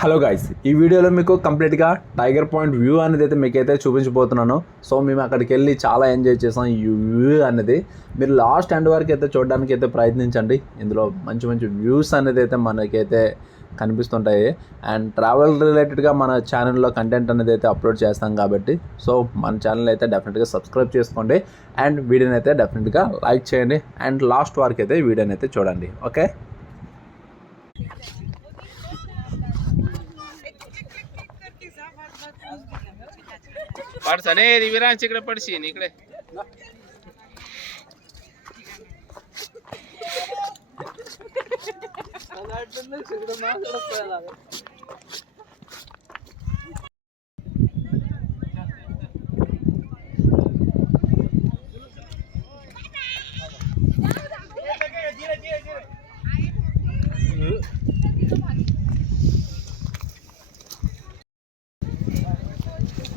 Hello guys, ఈ వీడియోలో మీకు కంప్లీట్గా టైగర్ పాయింట్ వ్యూ అనేది అయితే మీకైతే చూపించబోతున్నాను. సో మేము అక్కడికి వెళ్ళి చాలా ఎంజాయ్ చేసాం. ఈ వ్యూ అనేది మీరు లాస్ట్ ఎండ్ వరకు అయితే చూడడానికి అయితే ప్రయత్నించండి. ఇందులో మంచి మంచి వ్యూస్ అనేది అయితే మనకైతే కనిపిస్తుంటాయి. అండ్ ట్రావెల్ రిలేటెడ్గా మన ఛానల్లో కంటెంట్ అనేది అయితే అప్లోడ్ చేస్తాం కాబట్టి సో మన ఛానల్ అయితే డెఫినెట్గా సబ్స్క్రైబ్ చేసుకోండి. అండ్ వీడియోని అయితే డెఫినెట్గా లైక్ చేయండి. అండ్ లాస్ట్ వరకు అయితే వీడియోని అయితే చూడండి. ఓకే, पडसा नाही विरांची इकडे पडशी इकडे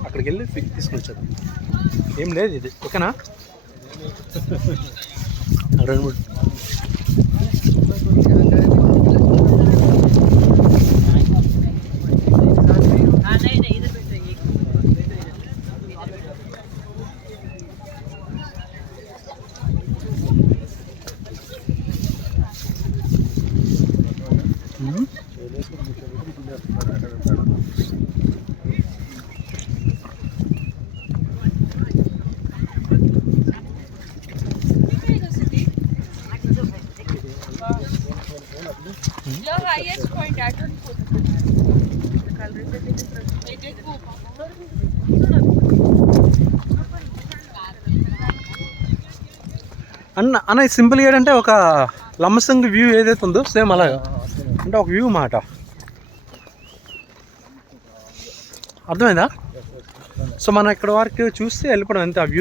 అక్కడికి వెళ్ళి పిక్ తీసుకొచ్చాను. ఏం లేదు ఇది, ఓకేనా? రెండు మూడు The highest point at అన్న సింపుల్గా ఏంటంటే ఒక లంబసింగ్ వ్యూ ఏదైతే ఉందో సేమ్ అలాగా అంటే ఒక వ్యూ మాట, అర్థమైందా? సో మనం ఇక్కడ వరకు చూస్తే వెళ్ళిపోవడం అంతే. ఆ వ్యూ